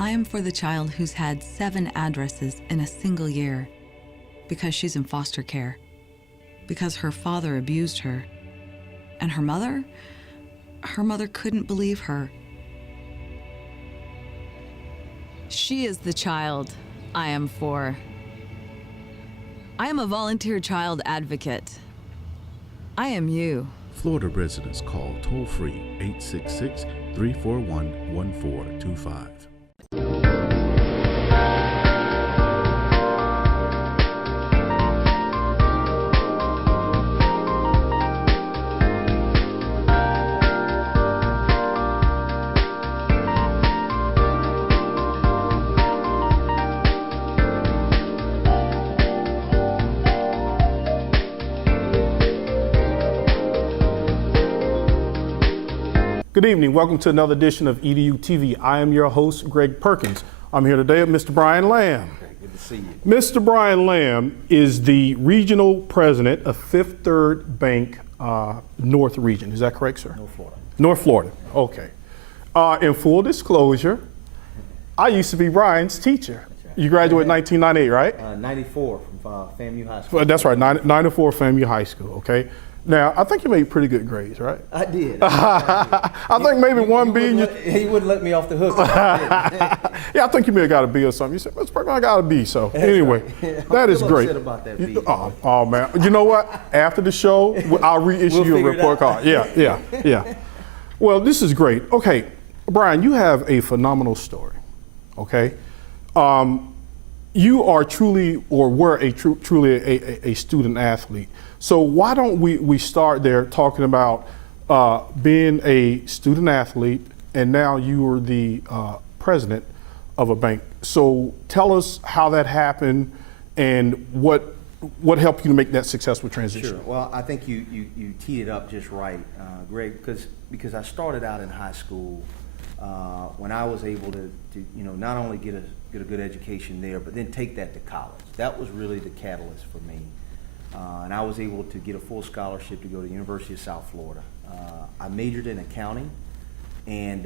I am for the child who's had 7 addresses in a single year because she's in foster care, because her father abused her, and her mother couldn't believe her. She is the child I am for. I am a volunteer child advocate. I am you. Florida residents call toll-free 866-341-1425. Good evening. Welcome to another edition of EduTV. I am your host, Greg Perkins. I'm here today with Mr. Brian Lamb. Okay, good to see you. Mr. Brian Lamb is the regional president of Fifth Third Bank North Region. Is that correct, sir? North Florida. North Florida. Okay. In full disclosure, I used to be Brian's teacher. Right. You graduated in 1998, right? 94 from FAMU High School. That's right, 94 FAMU High School, okay? Now, I think you made pretty good grades, right? I did. I think maybe one B. He wouldn't let me off the hook. Yeah, I think you may have got a B or something. You said, Mr. Perkins, I got a B. So anyway, right. that is great. Upset about that B. Oh, man. You know what? After the show, I'll reissue you a report card. Yeah. Well, this is great. Okay, Brian, you have a phenomenal story, okay? You are truly, or were truly a student athlete. So why don't we start there talking about being a student athlete, and now you are the president of a bank. So tell us how that happened and what helped you to make that successful transition. Sure. Well, I think you teed it up just right, Greg, because I started out in high school when I was able to not only get a good education there, but then take that to college. That was really the catalyst for me. And I was able to get a full scholarship to go to the University of South Florida. I majored in accounting and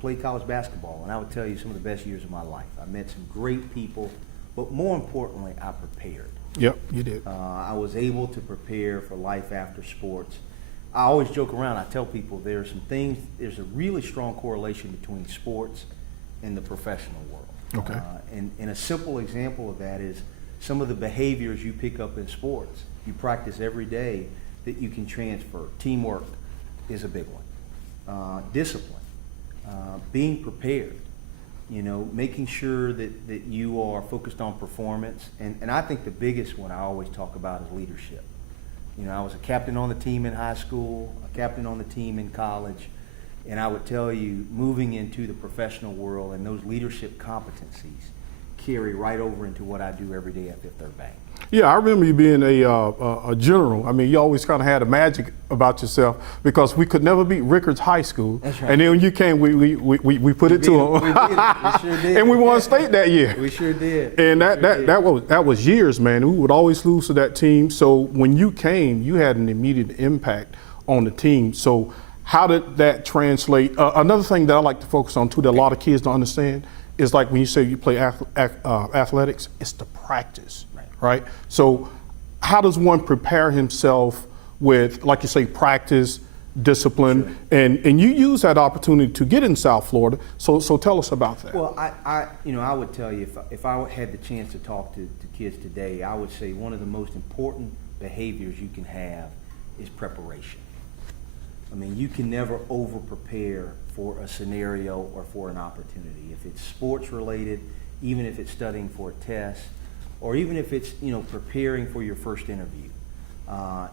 played college basketball. And I would tell you, some of the best years of my life. I met some great people, but more importantly, I prepared. Yep, you did. I was able to prepare for life after sports. I always joke around. I tell people there's a really strong correlation between sports and the professional world. Okay. And a simple example of that is some of the behaviors you pick up in sports, you practice every day, that you can transfer. Teamwork is a big one. Discipline, being prepared, making sure that you are focused on performance. And I think the biggest one I always talk about is leadership. I was a captain on the team in high school, a captain on the team in college, and I would tell you, moving into the professional world and those leadership competencies carry right over into what I do every day at Fifth Third Bank. Yeah, I remember you being a general. I mean, you always kind of had a magic about yourself because we could never beat Rickards High School. That's right. And then when you came, we put it to them. We sure did. And we won state that year. We sure did. And that was years, man. We would always lose to that team. So when you came, you had an immediate impact on the team. So how did that translate? Another thing that I like to focus on too that a lot of kids don't understand is like when you say you play athletics, it's the practice, right? So how does one prepare himself with, like you say, practice, discipline, sure. and you use that opportunity to get in South Florida. So tell us about that. Well, I would tell you, if I had the chance to talk to kids today, I would say one of the most important behaviors you can have is preparation. I mean, you can never over-prepare for a scenario or for an opportunity. If it's sports related, even if it's studying for a test, or even if it's preparing for your first interview,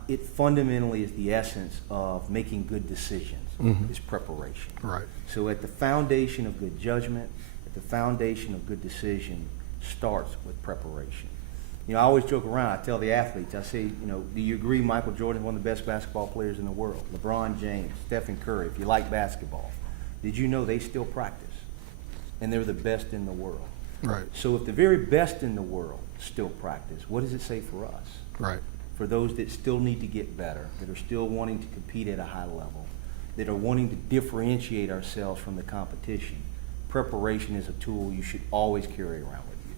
it fundamentally is the essence of making good decisions. Mm-hmm. Is preparation. Right. So at the foundation of good judgment, at the foundation of good decision, starts with preparation. I always joke around. I tell the athletes, I say, do you agree Michael Jordan is one of the best basketball players in the world? LeBron James, Stephen Curry, if you like basketball. Did you know they still practice? And they're the best in the world. Right. So if the very best in the world still practice, what does it say for us? Right. For those that still need to get better, that are still wanting to compete at a high level, that are wanting to differentiate ourselves from the competition, preparation is a tool you should always carry around with you.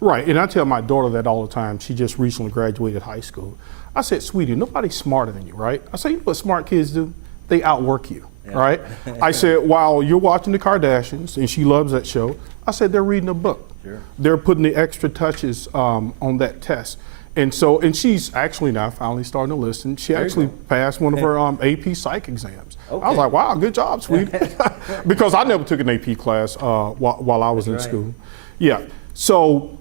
Right, and I tell my daughter that all the time. She just recently graduated high school. I said, sweetie, nobody's smarter than you, right? I said, you know what smart kids do? They outwork you, right? I said, while you're watching the Kardashians, and she loves that show, I said, they're reading a book. Sure. They're putting the extra touches on that test. And so, and she's actually now finally starting to listen. She actually passed one of her AP Psych exams. Okay. I was like, wow, good job, sweetie. Because I never took an AP class while I was in school. Yeah, so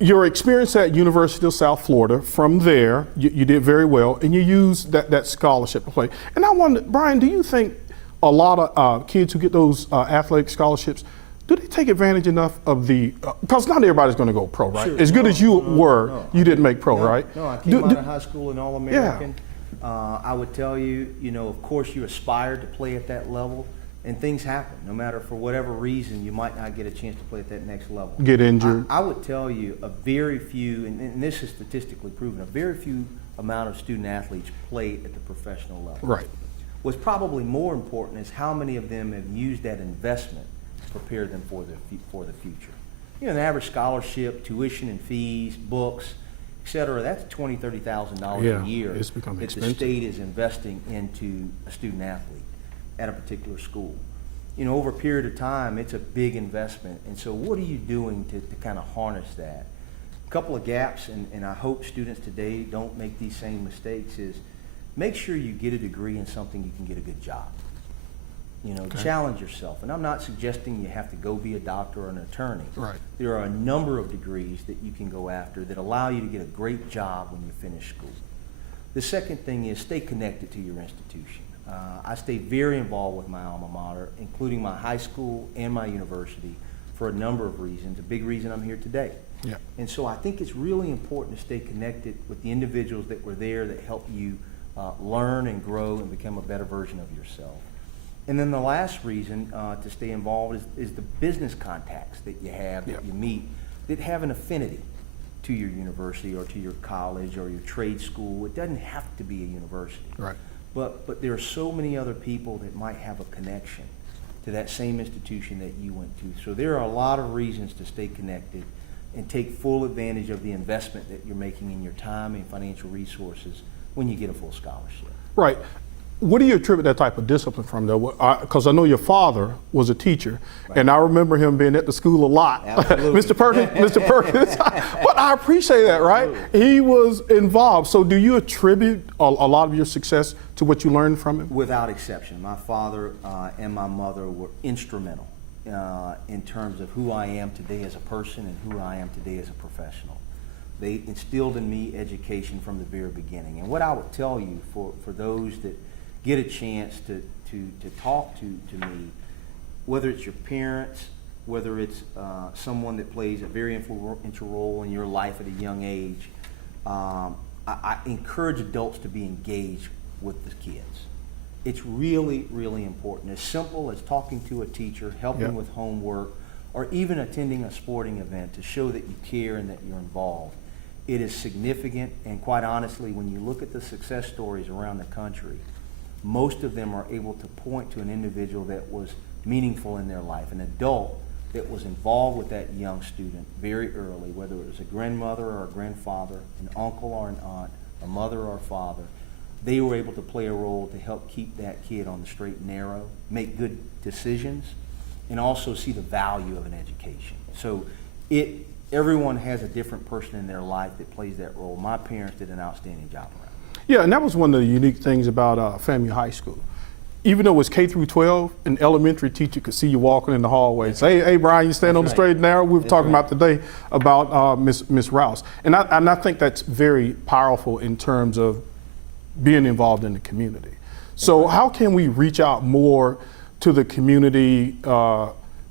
your experience at University of South Florida, from there, you did very well, and you used that scholarship to play. And I wonder, Brian, do you think a lot of kids who get those athletic scholarships, do they take advantage enough of the, because not everybody's going to go pro, right? Sure. As good as you were, you didn't make pro, No, right? No, I came out of high school an All-American. I would tell you, of course you aspired to play at that level, and things happen. No matter for whatever reason, you might not get a chance to play at that next level. Get injured. I would tell you a very few, and this is statistically proven, a very few amount of student athletes play at the professional level. Right. What's probably more important is how many of them have used that investment to prepare them for the future. An average scholarship, tuition and fees, books, et cetera, that's $20,000, $30,000 a year it's become that expensive. the state is investing into a student athlete at a particular school. Over a period of time, it's a big investment. And so what are you doing to kind of harness that? A couple of gaps, and I hope students today don't make these same mistakes, is make sure you get a degree in something you can get a good job. Challenge yourself. And I'm not suggesting you have to go be a doctor or an attorney. Right. There are a number of degrees that you can go after that allow you to get a great job when you finish school. The second thing is stay connected to your institution. I stay very involved with my alma mater, including my high school and my university, for a number of reasons. A big reason I'm here today. Yeah. And so I think it's really important to stay connected with the individuals that were there that help you learn and grow and become a better version of yourself. And then the last reason to stay involved is the business contacts that you have, that you meet, that have an affinity to your university or to your college or your trade school. It doesn't have to be a university. Right. But there are so many other people that might have a connection to that same institution that you went to. So there are a lot of reasons to stay connected and take full advantage of the investment that you're making in your time and financial resources when you get a full scholarship. Right. What do you attribute that type of discipline from, though? Because I know your father was a teacher, and I remember him being at the school a lot. Mr. Perkins. But I appreciate that, right? Absolutely. He was involved. So do you attribute a lot of your success to what you learned from him? Without exception. My father and my mother were instrumental in terms of who I am today as a person and who I am today as a professional. They instilled in me education from the very beginning. And what I would tell you for those that get a chance to talk to me, whether it's your parents, whether it's someone that plays a very influential role in your life at a young age, I encourage adults to be engaged with the kids. It's really, really important. As simple as talking to a teacher, helping with homework, or even attending a sporting event to show that you care and that you're involved. It is significant, and quite honestly, when you look at the success stories around the country, most of them are able to point to an individual that was meaningful in their life, an adult that was involved with that young student very early, whether it was a grandmother or a grandfather, an uncle or an aunt, a mother or a father. They were able to play a role to help keep that kid on the straight and narrow, make good decisions, and also see the value of an education. So everyone has a different person in their life that plays that role. My parents did an outstanding job around it. Yeah, and that was one of the unique things about FAMU High School. Even though it was K through 12, an elementary teacher could see you walking in the hallway. Say, hey, Brian, you stand on the straight and narrow. We were talking about today about Miss Rouse. And I think that's very powerful in terms of being involved in the community. So how can we reach out more to the community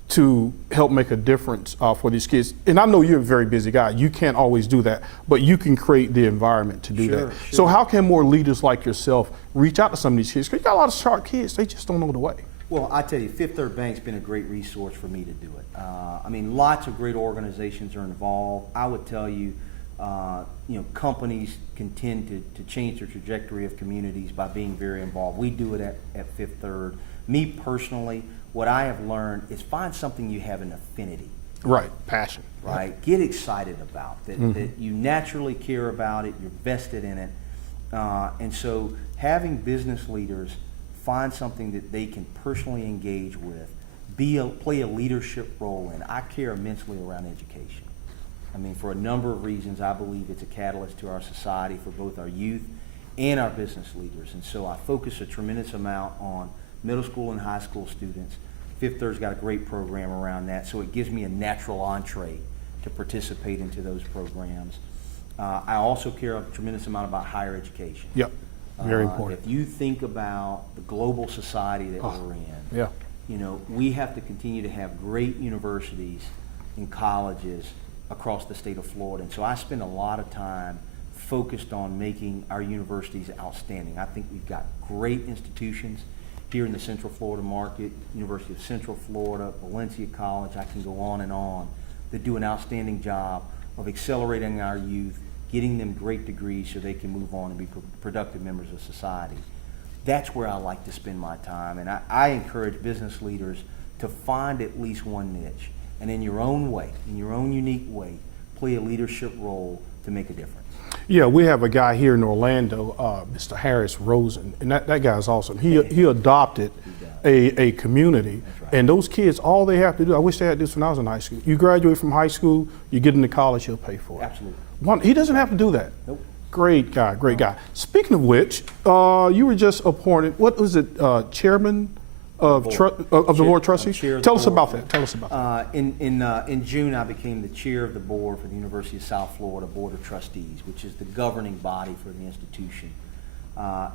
to help make a difference for these kids? And I know you're a very busy guy. You can't always do that, but you can create the environment to do that. Sure. So how can more leaders like yourself reach out to some of these kids? Because you got a lot of sharp kids, they just don't know the way. Well, I tell you, Fifth Third Bank's been a great resource for me to do it. Lots of great organizations are involved. I would tell you, companies can tend to change the trajectory of communities by being very involved. We do it at Fifth Third. Me personally, what I have learned is find something you have an affinity. Right, passion. Right, get excited about that, that you naturally care about it, you're vested in it. And so having business leaders find something that they can personally engage with, play a leadership role in. I care immensely around education. I mean, for a number of reasons, I believe it's a catalyst to our society for both our youth and our business leaders. And so I focus a tremendous amount on middle school and high school students. Fifth Third's got a great program around that, so it gives me a natural entree to participate into those programs. I also care a tremendous amount about higher education. Yep, very important. If you think about the global society that we're in, Yeah. you know, we have to continue to have great universities and colleges across the state of Florida. And so I spend a lot of time focused on making our universities outstanding. I think we've got great institutions here in the Central Florida market, University of Central Florida, Valencia College, I can go on, that do an outstanding job of accelerating our youth, getting them great degrees so they can move on and be productive members of society. That's where I like to spend my time, and I encourage business leaders to find at least one niche, and in your own way, in your own unique way, play a leadership role to make a difference. Yeah, we have a guy here in Orlando, Mr. Harris Rosen, and that guy's awesome. He adopted a community, right. and those kids, all they have to do, I wish they had this when I was in high school. You graduate from high school, you get into college, he'll pay for it. Absolutely. He doesn't have to do that. Nope. Great guy, great guy. Speaking of which, you were just appointed, what was it, chairman of the Board of Trustees? Tell us about that. Tell us about that. In June, I became the chair of the board for the University of South Florida Board of Trustees, which is the governing body for the institution.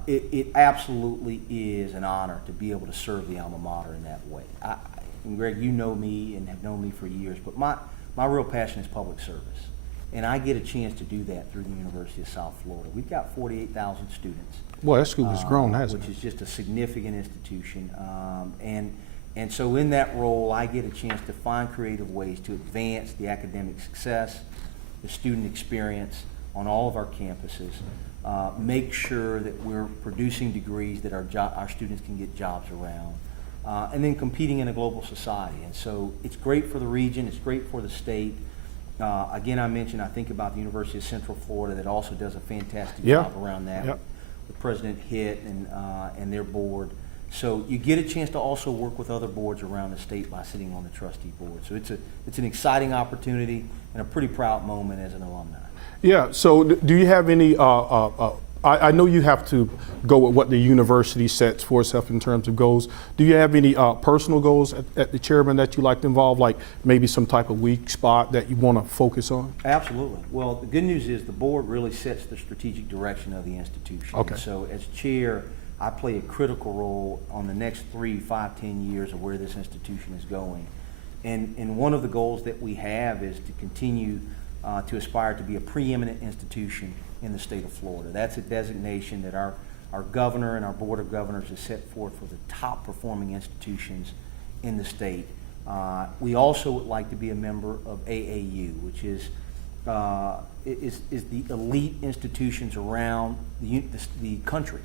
It absolutely is an honor to be able to serve the alma mater in that way. And Greg, you know me and have known me for years, but my real passion is public service. And I get a chance to do that through the University of South Florida. We've got 48,000 students. Boy, that school has grown, hasn't it? Which is just a significant institution. And so in that role, I get a chance to find creative ways to advance the academic success, the student experience on all of our campuses, make sure that we're producing degrees that our students can get jobs around, and then competing in a global society. And so it's great for the region, it's great for the state. Again, I mentioned, I think about the University of Central Florida that also does a fantastic job around that. Yep. With President Hitt and their board. So you get a chance to also work with other boards around the state by sitting on the trustee board. So it's an exciting opportunity and a pretty proud moment as an alumni. Yeah, so do you have any, I know you have to go with what the university sets for itself in terms of goals. Do you have any personal goals at the chairman that you like to involve, like maybe some type of weak spot that you want to focus on? Absolutely. Well, the good news is the board really sets the strategic direction of the institution. Okay. So as chair, I play a critical role on the next 3, 5, 10 years of where this institution is going. And one of the goals that we have is to continue to aspire to be a preeminent institution in the state of Florida. That's a designation that our governor and our board of governors has set forth for the top performing institutions in the state. We also would like to be a member of AAU, which is the elite institutions around the country.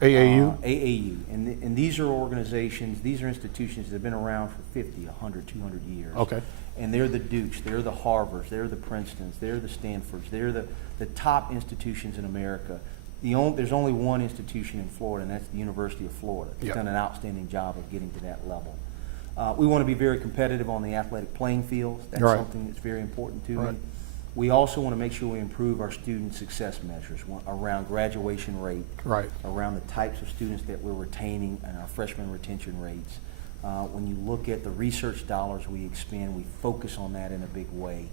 AAU? AAU. And these are organizations, these are institutions that have been around for 50, 100, 200 years. Okay. And they're the Dukes, they're the Harvards, they're the Princetons, they're the Stanfords, they're the top institutions in America. There's only one institution in Florida, and that's the University of Florida. It's done an outstanding job of getting to that level. We want to be very competitive on the athletic playing field. That's something that's very important to me. We also want to make sure we improve our student success measures around graduation rate, around the types of students that we're retaining, and our freshman retention rates. When you look at the research dollars we expend, we focus on that in a big way.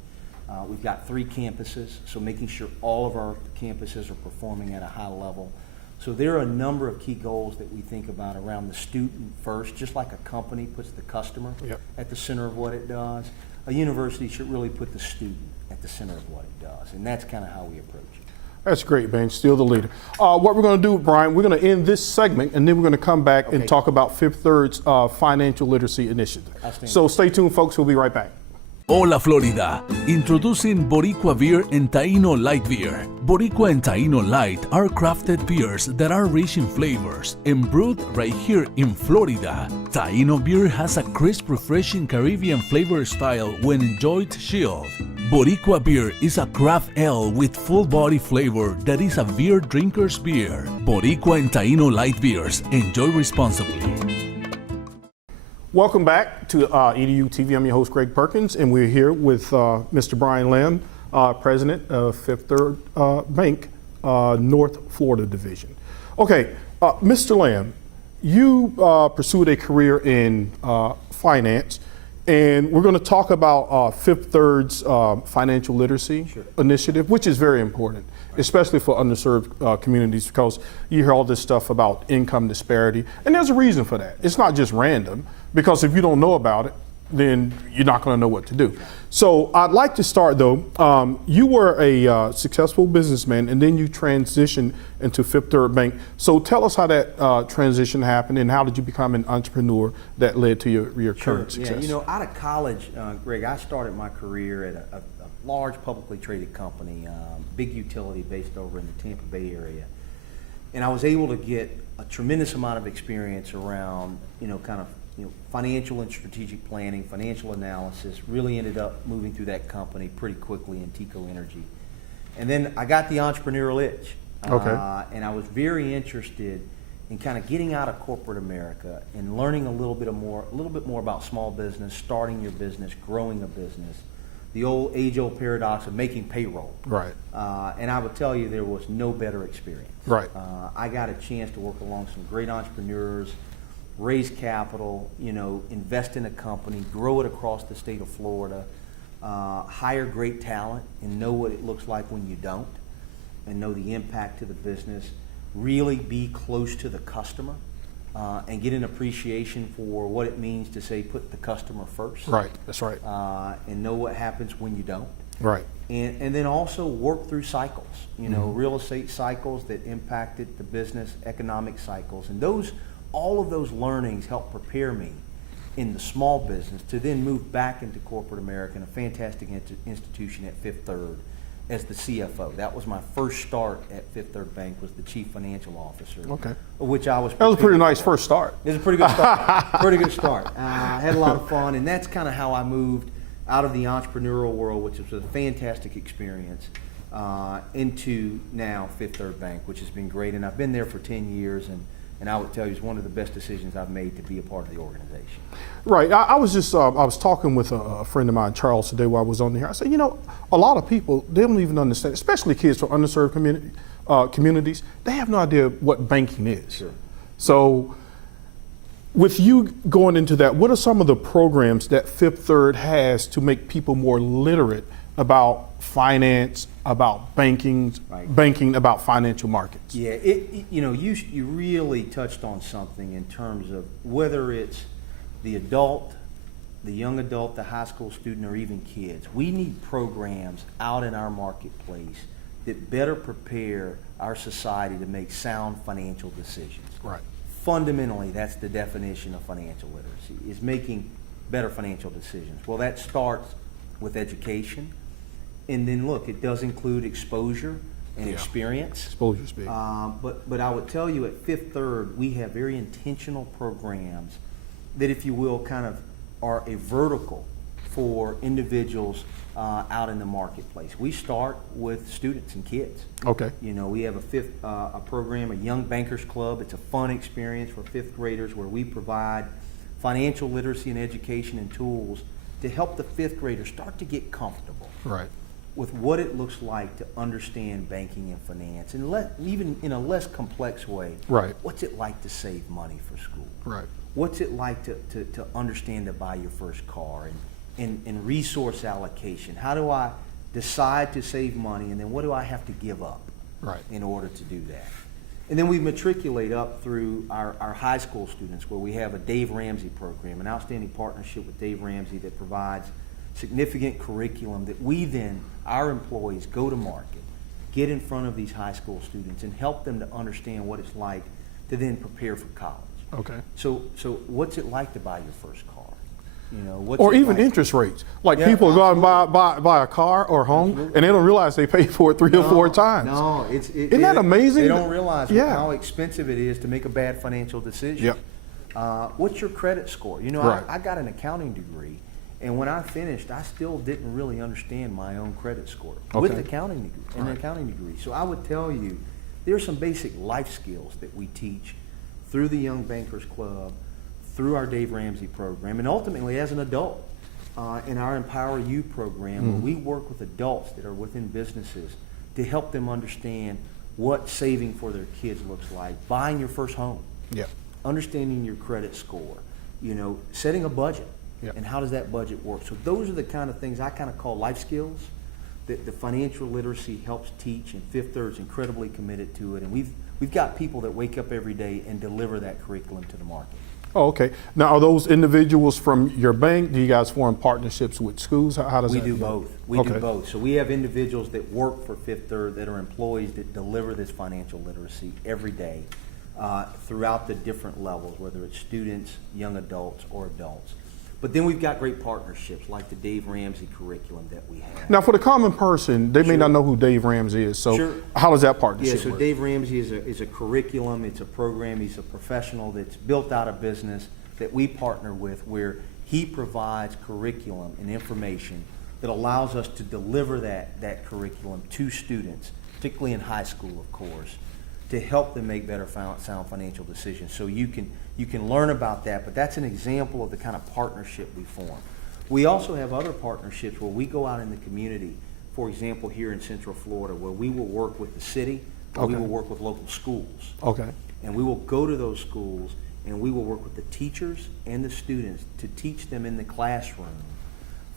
We've got 3 campuses, so making sure all of our campuses are performing at a high level. So there are a number of key goals that we think about around the student first. Just like a company puts the customer at the center of what it does, a university should really put the student at the center of what it does, and that's kind of how we approach it. That's great, man. Still the leader. What we're going to do, Brian, we're going to end this segment, and then we're going to come back and talk about Fifth Third's financial literacy initiative. So stay tuned, folks. We'll be right back. Hola Florida! Introducing Boricua Beer and Taino Light Beer. Boricua and Taino Light are crafted beers that are rich in flavors and brewed right here in Florida. Taino beer has a crisp, refreshing Caribbean flavor style when enjoyed chilled. Boricua beer is a craft ale with full body flavor that is a beer drinker's beer. Boricua and Taino Light Beers. Enjoy responsibly. Welcome back to EduTV. I'm your host, Greg Perkins, and we're here with Mr. Brian Lamb, President of Fifth Third Bank, North Florida Division. Okay, Mr. Lamb, you pursued a career in finance, and we're going to talk about Fifth Third's financial literacy initiative, which is very important, especially for underserved communities, because you hear all this stuff about income disparity, and there's a reason for that. It's not just random, because if you don't know about it, then you're not going to know what to do. So I'd like to start though. You were a successful businessman, and then you transitioned into Fifth Third Bank. So tell us how that transition happened, and how did you become an entrepreneur that led to your current success? Yeah, you know, out of college, Greg, I started my career at a large publicly traded company, big utility based over in the Tampa Bay area. And I was able to get a tremendous amount of experience around, financial and strategic planning, financial analysis. Really ended up moving through that company pretty quickly in Tico Energy. And then I got the entrepreneurial itch. And I was very interested in kind of getting out of corporate America and learning a little bit more about small business, starting your business, growing a business. The age-old paradox of making payroll. Right. And I would tell you there was no better experience. Right. I got a chance to work along some great entrepreneurs, raise capital, invest in a company, grow it across the state of Florida, hire great talent and know what it looks like when you don't, and know the impact to the business, really be close to the customer, and get an appreciation for what it means to say put the customer first. Right, that's right. And know what happens when you don't. Right. And then also work through cycles, real estate cycles that impacted the business, economic cycles, and all of those learnings helped prepare me in the small business to then move back into corporate America in a fantastic institution at Fifth Third as the CFO. That was my first start at Fifth Third Bank, was the Chief Financial Officer. Okay. Which I was. That was a pretty nice first start. It was a pretty good start. Pretty good start. I had a lot of fun, and that's kind of how I moved out of the entrepreneurial world, which was a fantastic experience, into now Fifth Third Bank, which has been great. And I've been there for 10 years, and I would tell you it's one of the best decisions I've made to be a part of the organization. Right. I was talking with a friend of mine, Charles, today while I was on here. I said, a lot of people, they don't even understand, especially kids from underserved communities, they have no idea what banking is. Sure. So with you going into that, what are some of the programs that Fifth Third has to make people more literate about finance, about banking, about financial markets? Yeah, you really touched on something in terms of whether it's the adult, the young adult, the high school student, or even kids. We need programs out in our marketplace that better prepare our society to make sound financial decisions. Right. Fundamentally, that's the definition of financial literacy, is making better financial decisions. Well, that starts with education. And then look, it does include exposure and experience. Exposure's big. But I would tell you at Fifth Third, we have very intentional programs that, if you will, kind of are a vertical for individuals out in the marketplace. We start with students and kids. Okay. We have a program, a Young Bankers Club. It's a fun experience for fifth graders where we provide financial literacy and education and tools to help the fifth graders start to get comfortable. Right. With what it looks like to understand banking and finance, and even in a less complex way. Right. What's it like to save money for school? Right. What's it like to understand to buy your first car, and resource allocation? How do I decide to save money, and then what do I have to give up in order to do that? And then we matriculate up through our high school students, where we have a Dave Ramsey program, an outstanding partnership with Dave Ramsey that provides significant curriculum that we then, our employees, go to market, get in front of these high school students, and help them to understand what it's like to then prepare for college. Okay. So what's it like to buy your first car? You know, what's Or it even like? interest rates. Like Yeah, people go out and buy a car or home, Absolutely. and they don't realize they paid for it three or four times. No, Isn't that amazing? They don't realize Yeah. how expensive it is to make a bad financial decision. Yep. What's your credit score? You know, Right. I got an accounting degree, and when I finished, I still didn't really understand my own credit score with Okay. an accounting degree. So I would tell you, there are some basic life skills that we teach through the Young Bankers Club, through our Dave Ramsey program, and ultimately as an adult in our Empower U program, where we work with adults that are within businesses to help them understand what saving for their kids looks like, buying your first home, Yep. understanding your credit score, you know, setting a budget, Yep. and how does that budget work. So those are the kind of things I kind of call life skills that the financial literacy helps teach, and Fifth Third's incredibly committed to it. And we've got people that wake up every day and deliver that curriculum to the market. Oh, okay. Now, are those individuals from your bank? Do you guys form partnerships with schools? How does We that do work? both. We Okay. do both. So we have individuals that work for Fifth Third that are employees that deliver this financial literacy every day throughout the different levels, whether it's students, young adults, or adults. But then we've got great partnerships like the Dave Ramsey curriculum that we have. Now, for the common person, they may Sure. not know who Dave Ramsey is. So, Sure. how does that Yeah, partnership so work? Dave Ramsey is a curriculum, it's a program, he's a professional that's built out a business that we partner with, where he provides curriculum and information that allows us to deliver that curriculum to students, particularly in high school, of course, to help them make better sound financial decisions. So you can learn about that, but that's an example of the kind of partnership we form. We also have other partnerships where we go out in the community, for example, here in Central Florida, where we will work with the city, or we Okay. will work with local schools. Okay. And we will go to those schools and we will work with the teachers and the students to teach them in the classroom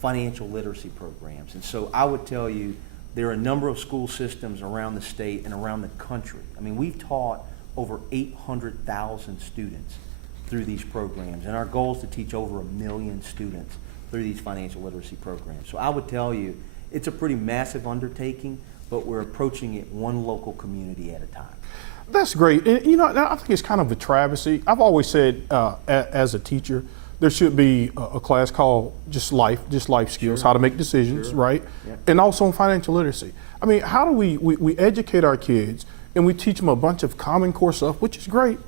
financial literacy programs. And so I would tell you, there are a number of school systems around the state and around the country. I mean, we've taught over 800,000 students through these programs, and our goal is to teach over 1 million students through these financial literacy programs. So I would tell you, it's a pretty massive undertaking, but we're approaching it one local community at a time. That's great. And, you know, I think it's kind of a travesty. I've always said, as a teacher, there should be a class called just life skills, how to make decisions, Sure. right? Yeah. And also on financial literacy. I mean, how do we educate our kids and we teach them a bunch of Common Core stuff, which is great,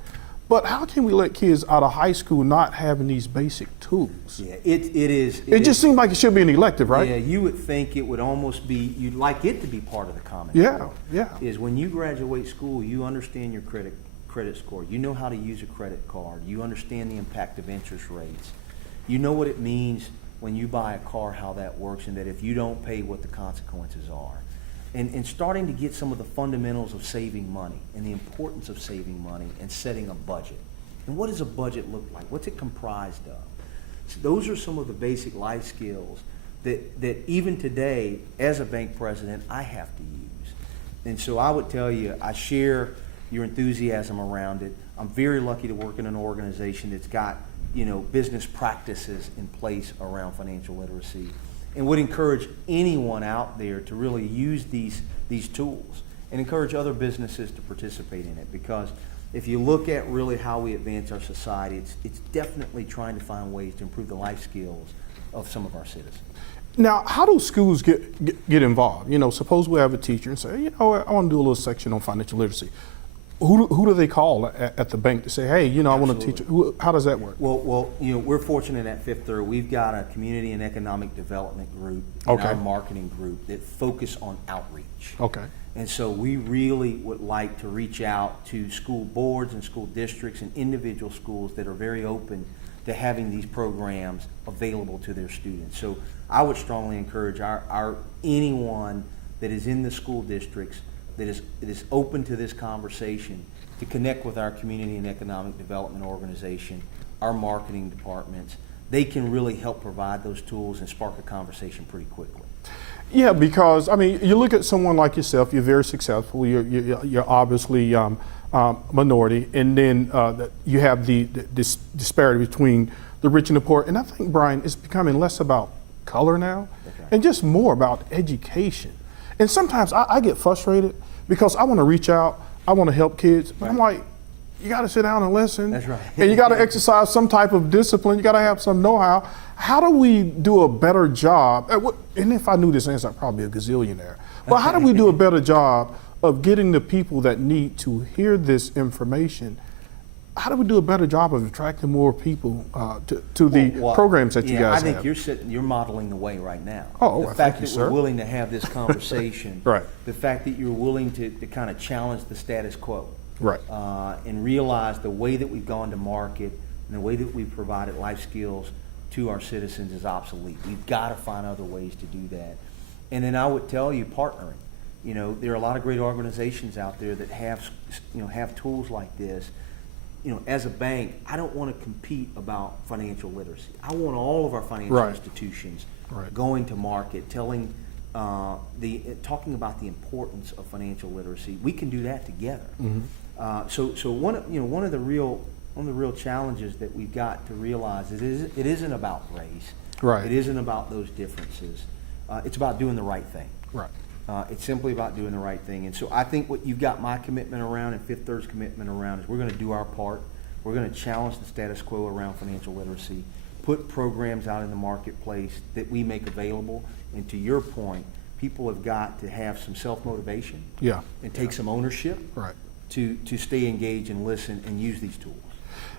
but how can we let kids out of high school not having these basic tools? Yeah, it is. It just seems like it should be an elective, right? Yeah, you would think it would almost be, you'd like it to be part of the Common Yeah, Core. yeah. Is when you graduate school, you understand your credit score. You know how to use a credit card. You understand the impact of interest rates. You know what it means when you buy a car, how that works, and that if you don't pay, what the consequences are. And starting to get some of the fundamentals of saving money and the importance of saving money and setting a budget. And what does a budget look like? What's it comprised of? So those are some of the basic life skills that even today, as a bank president, I have to use. And so I would tell you, I share your enthusiasm around it. I'm very lucky to work in an organization that's got, you know, business practices in place around financial literacy, and would encourage anyone out there to really use these tools and encourage other businesses to participate in it. Because if you look at really how we advance our society, it's definitely trying to find ways to improve the life skills of some of our citizens. Now, how do schools get involved? You know, suppose we have a teacher and say, you know, I want to do a little section on financial literacy. Who do they call at the bank to say, hey, you know, I want to teach? How does that work? Well, you know, we're fortunate at Fifth Third. We've got a community and economic development group, and Okay. our marketing group that focus on outreach. Okay. And so we really would like to reach out to school boards and school districts and individual schools that are very open to having these programs available to their students. So I would strongly encourage our anyone that is in the school districts that is open to this conversation to connect with our community and economic development organization, our marketing departments. They can really help provide those tools and spark a conversation pretty quickly. Yeah, because I mean, you look at someone like yourself. You're very successful. You're obviously minority, and then you have this disparity between the rich and the poor. And I think, Brian, it's becoming less about color now, and just more about education. And sometimes I get frustrated because I want to reach out, I want to help kids, but I'm like, you got to sit down and listen. That's right. And you got to exercise some type of discipline. You got to have some know-how. How do we do a better job? And if I knew this answer, I'd probably be a gazillionaire. But how do we do a better job of getting the people that need to hear this information? How do we do a better job of attracting more people to the programs that you guys have? I think you're modeling the way right now. Oh, the well, fact thank you, that we're sir. willing to have this conversation, Right. The fact that you're willing to kind of challenge the status quo, Right. And realize the way that we've gone to market and the way that we've provided life skills to our citizens is obsolete. We've got to find other ways to do that. And then I would tell you, partnering. You know, there are a lot of great organizations out there that have tools like this. You know, as a bank, I don't want to compete about financial literacy. I want all of our financial Right. institutions Right. going to market, talking about the importance of financial literacy. We can do that together. So one of the real challenges that we've got to realize is it isn't about race. Right. It isn't about those differences. It's about doing the right thing. Right. It's simply about doing the right thing. And so I think what you've got my commitment around and Fifth Third's commitment around is we're going to do our part. We're going to challenge the status quo around financial literacy, put programs out in the marketplace that we make available. And to your point, people have got to have some self-motivation Yeah. and take some ownership Right. to stay engaged and listen and use these tools.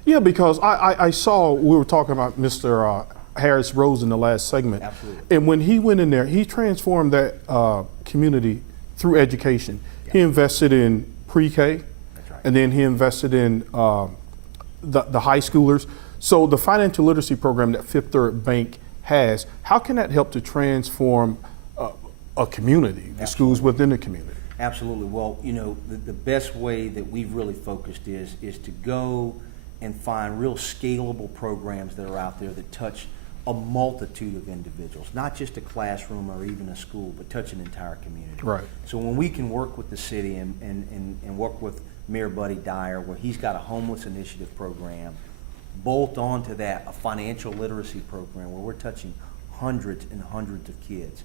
Yeah, because I saw, we were talking about Mr. Harris Rose in the last segment. Absolutely. And when he went in there, he transformed that community through education. He invested in pre-K, That's right. and then he invested in the high schoolers. So the financial literacy program that Fifth Third Bank has, how can that help to transform a community, the schools within the community? Absolutely. Well, you know, the best way that we've really focused is to go and find real scalable programs that are out there that touch a multitude of individuals, not just a classroom or even a school, but touch an entire community. Right. So when we can work with the city and work with Mayor Buddy Dyer, where he's got a homeless initiative program, bolt onto that a financial literacy program where we're touching hundreds and hundreds of kids.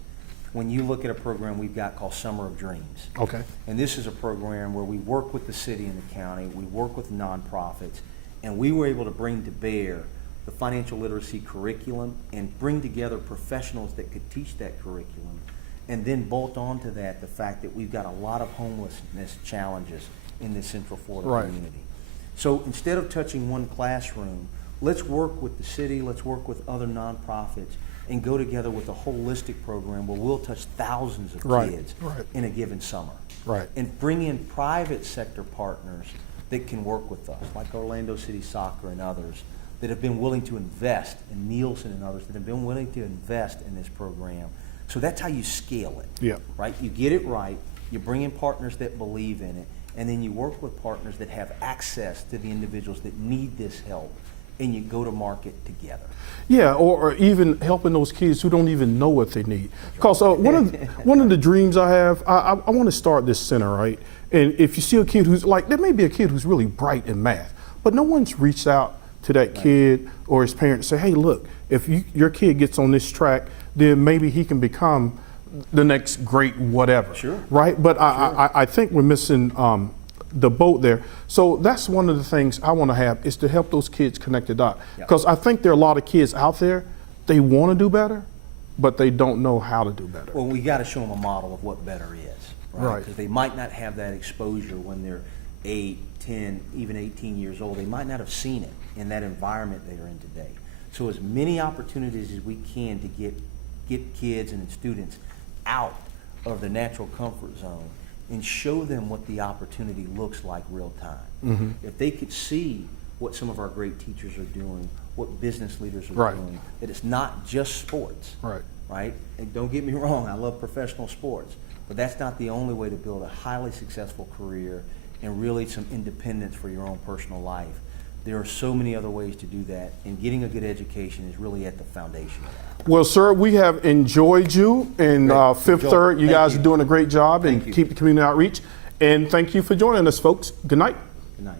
When you look at a program we've got called Summer of Dreams, Okay. and this is a program where we work with the city and the county, we work with nonprofits, and we were able to bring to bear the financial literacy curriculum and bring together professionals that could teach that curriculum, and then bolt onto that the fact that we've got a lot of homelessness challenges in this Central Florida Right. community. So instead of touching one classroom, let's work with the city, let's work with other nonprofits, and go together with a holistic program where we'll touch thousands of Right, kids right. in a given summer. Right. And bring in private sector partners that can work with us, like Orlando City Soccer and others, that have been willing to invest, and Nielsen and others that have been willing to invest in this program. So that's how you scale it. Yeah. Right? You get it right, you bring in partners that believe in it, and then you work with partners that have access to the individuals that need this help, and you go to market together. Yeah, or even helping those kids who don't even know what they need. Because one of the dreams I have, I want to start this center, right? And if you see a kid who's like, there may be a kid who's really bright in math, but no one's reached out to that kid or his parents and say, hey, look, if your kid gets on this track, then maybe he can become the next great whatever. Sure. Right? But I think we're missing the boat there. So that's one of the things I want to have is to help those kids connect the dot. Because I think there are a lot of kids out there, they want to do better, but they don't know how to do better. Well, we got to show them a model of what better is. Right. Because they might not have that exposure when they're 8, 10, even 18 years old. They might not have seen it in that environment they are in today. So as many opportunities as we can to get kids and students out of the natural comfort zone and show them what the opportunity looks like real time. If they could see what some of our great teachers are doing, what business leaders are Right. doing, that it's not just sports. Right. Right? And don't get me wrong, I love professional sports, but that's not the only way to build a highly successful career and really some independence for your own personal life. There are so many other ways to do that, and getting a good education is really at the foundation of that. Well, sir, we have enjoyed you in Fifth Joel, Third. You thank guys you. are doing a great job and Thank you. keep the community outreach. And thank you for joining us, folks. Good night. Good night.